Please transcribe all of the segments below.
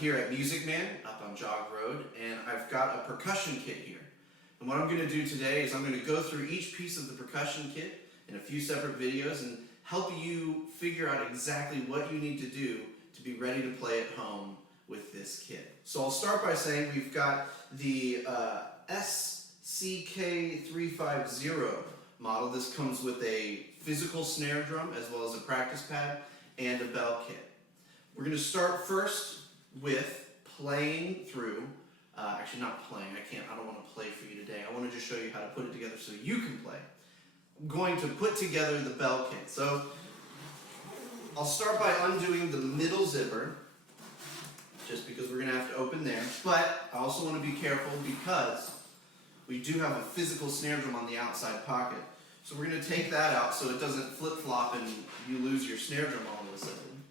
here at Music Man up on Jog Road, and I've got a percussion kit here. And what I'm going to do today is I'm going to go through each piece of the percussion kit in a few separate videos and help you figure out exactly what you need to do to be ready to play at home with this kit. So I'll start by saying we've got the SCK350 model. This comes with a physical snare drum as well as a practice pad and a bell kit. We're going to start first with playing through, actually not playing, I don't want to play for you today. I want to just show you how to put it together so you can play. I'm going to put together the bell kit. So I'll start by undoing the middle zipper, just because we're going to have to open there. But I also want to be careful because we do have a physical snare drum on the outside pocket. So we're going to take that out so it doesn't flip-flop and you lose your snare drum all of a sudden.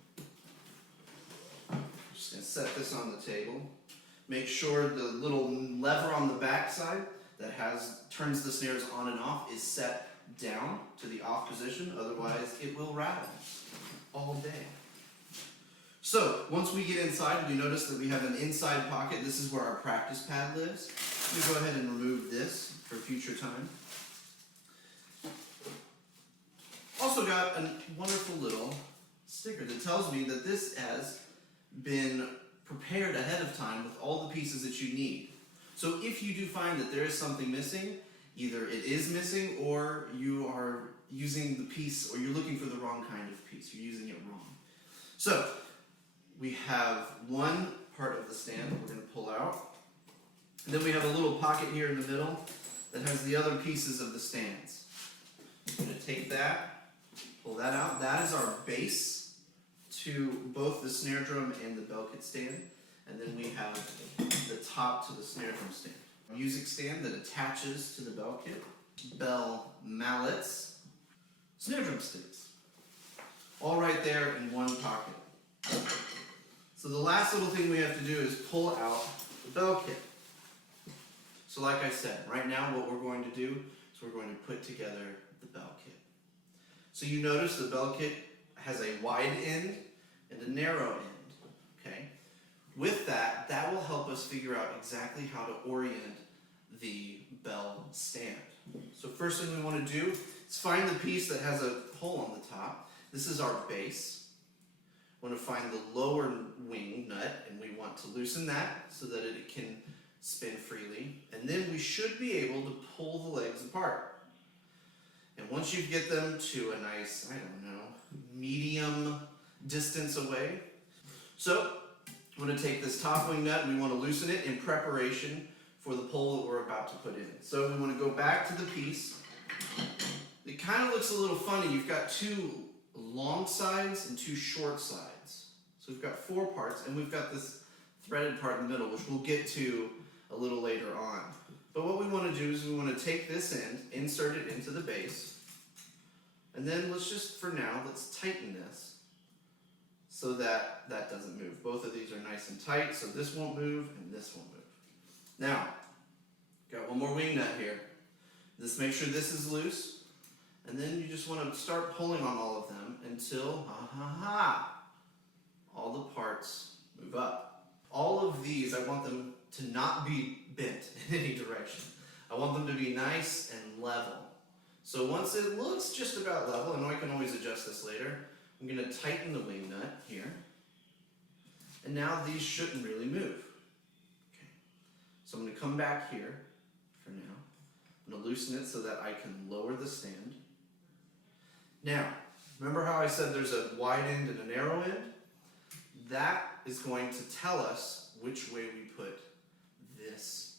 Just going to set this on the table. Make sure the little lever on the back side that turns the snares on and off is set down to the off position, otherwise it will rattle all day. So once we get inside, we notice that we have an inside pocket. This is where our practice pad lives. Let me go ahead and remove this for future time. Also got a wonderful little sticker that tells me that this has been prepared ahead of time with all the pieces that you need. So if you do find that there is something missing, either it is missing or you are using the piece, or you're looking for the wrong kind of piece, you're using it wrong. So we have one part of the stand we're going to pull out. And then we have a little pocket here in the middle that has the other pieces of the stands. I'm going to take that, pull that out. That is our base to both the snare drum and the bell kit stand. And then we have the top to the snare drum stand. A music stand that attaches to the bell kit, bell mallets, snare drum sticks. All right there in one pocket. So the last little thing we have to do is pull out the bell kit. So like I said, right now what we're going to do is we're going to put together the bell kit. So you notice the bell kit has a wide end and a narrow end, okay? With that, that will help us figure out exactly how to orient the bell stand. So first thing we want to do is find the piece that has a hole on the top. This is our base. We want to find the lower wing nut, and we want to loosen that so that it can spin freely. And then we should be able to pull the legs apart. And once you get them to a nice, medium distance away. So I'm going to take this top wing nut and we want to loosen it in preparation for the pole that we're about to put in. So we want to go back to the piece. It kind of looks a little funny. You've got two long sides and two short sides. So we've got four parts, and we've got this threaded part in the middle, which we'll get to a little later on. But what we want to do is we want to take this end, insert it into the base, and then for now, let's tighten this so that that doesn't move. Both of these are nice and tight, so this won't move and this won't move. Now, got one more wing nut here. Just make sure this is loose, and then you just want to start pulling on all of them until, all the parts move up. All of these, I want them to not be bent in any direction. I want them to be nice and level. So once it looks just about level, I know I can always adjust this later, I'm going to tighten the wing nut here. And now these shouldn't really move. Okay. So I'm going to come back here for now. I'm going to loosen it so that I can lower the stand. Now, remember how I said there's a wide end and a narrow end? That is going to tell us which way we put this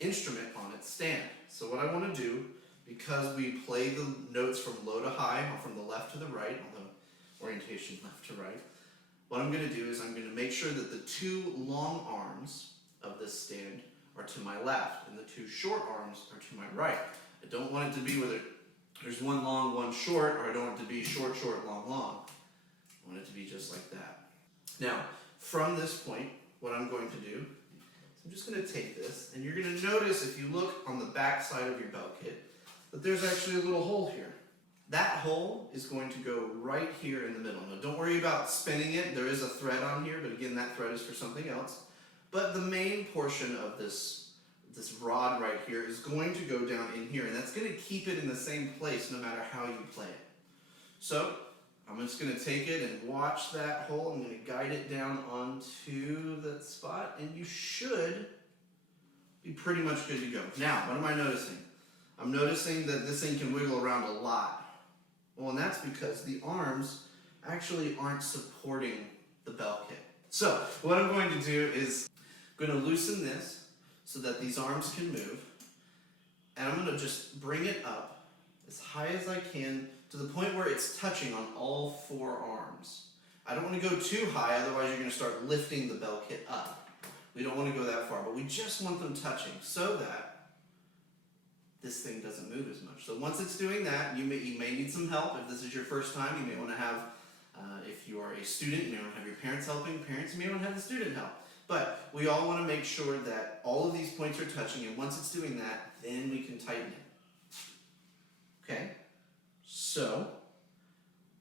instrument on its stand. So what I want to do, because we play the notes from low to high, or from the left to the right, although orientation left to right, what I'm going to do is I'm going to make sure that the two long arms of this stand are to my left, and the two short arms are to my right. I don't want it to be whether there's one long, one short, or I don't want it to be short, short, long, long. I want it to be just like that. Now, from this point, what I'm going to do is I'm just going to take this, and you're going to notice if you look on the back side of your bell kit that there's actually a little hole here. That hole is going to go right here in the middle. Now don't worry about spinning it. There is a thread on here, but again, that thread is for something else. But the main portion of this rod right here is going to go down in here, and that's going to keep it in the same place no matter how you play it. So I'm just going to take it and watch that hole. I'm going to guide it down onto that spot, and you should be pretty much good to go. Now, what am I noticing? I'm noticing that this thing can wiggle around a lot. Well, and that's because the arms actually aren't supporting the bell kit. So what I'm going to do is I'm going to loosen this so that these arms can move, and I'm going to just bring it up as high as I can to the point where it's touching on all four arms. I don't want to go too high, otherwise you're going to start lifting the bell kit up. We don't want to go that far, but we just want them touching so that this thing doesn't move as much. So once it's doing that, you may need some help. If this is your first time, you may want to have, if you are a student, you may want to have your parents helping. Parents, you may want to have the student help. But we all want to make sure that all of these points are touching, and once it's doing that, then we can tighten it. Okay? So,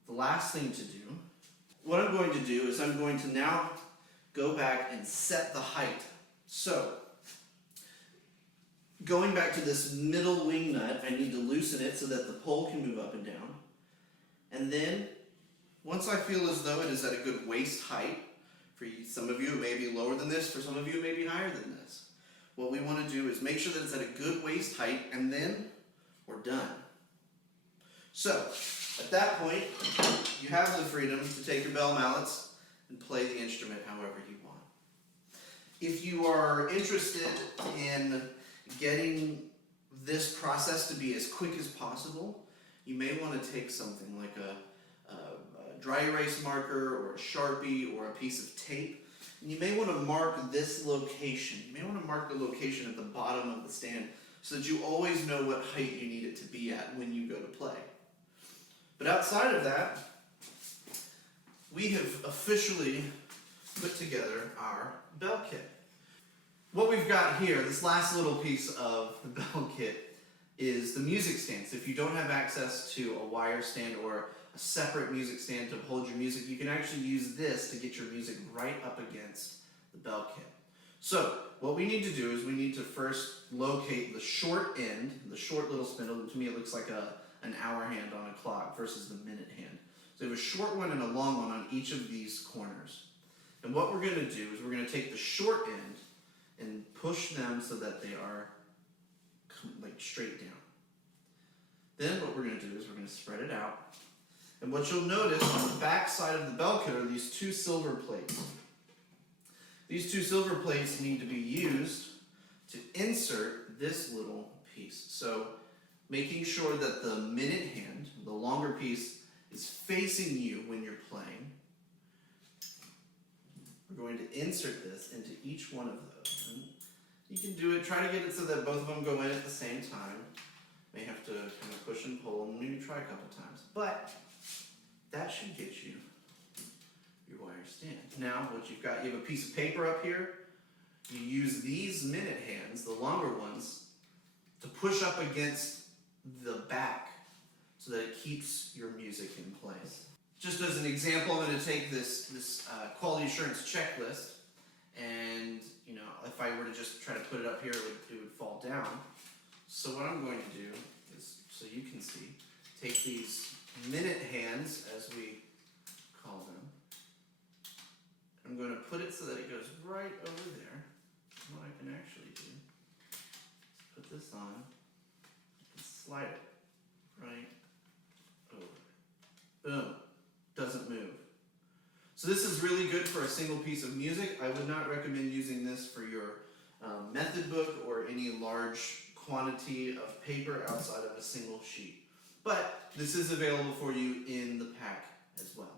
the last thing to do, what I'm going to do is I'm going to now go back and set the height. So, going back to this middle wing nut, I need to loosen it so that the pole can move up and down. And then, once I feel as though it is at a good waist height, for some of you it may be lower than this, for some of you it may be higher than this. What we want to do is make sure that it's at a good waist height, and then we're done. So, at that point, you have the freedom to take your bell mallets and play the instrument however you want. If you are interested in getting this process to be as quick as possible, you may want to take something like a dry erase marker or a Sharpie or a piece of tape. And you may want to mark this location. You may want to mark the location at the bottom of the stand so that you always know what height you need it to be at when you go to play. But outside of that, we have officially put together our bell kit. What we've got here, this last little piece of the bell kit, is the music stand. So if you don't have access to a wire stand or a separate music stand to hold your music, you can actually use this to get your music right up against the bell kit. So what we need to do is we need to first locate the short end, the short little spindle. To me it looks like an hour hand on a clock versus the minute hand. So we have a short one and a long one on each of these corners. And what we're going to do is we're going to take the short end and push them so that they are like straight down. Then what we're going to do is we're going to spread it out. And what you'll notice on the back side of the bell kit are these two silver plates. These two silver plates need to be used to insert this little piece. So making sure that the minute hand, the longer piece, is facing you when you're playing. We're going to insert this into each one of those. And you can do it, try to get it so that both of them go in at the same time. May have to kind of push and pull and maybe try a couple times. But that should get you your wire stand. Now what you've got, you have a piece of paper up here. You use these minute hands, the longer ones, to push up against the back so that it keeps your music in place. Just as an example, I'm going to take this quality assurance checklist, and if I were to just try to put it up here, it would fall down. So what I'm going to do is, so you can see, take these minute hands, as we call them. I'm going to put it so that it goes right over there. What I can actually do is put this on and slide it right over. Boom. Doesn't move. So this is really good for a single piece of music. I would not recommend using this for your method book or any large quantity of paper outside of a single sheet. But this is available for you in the pack as well.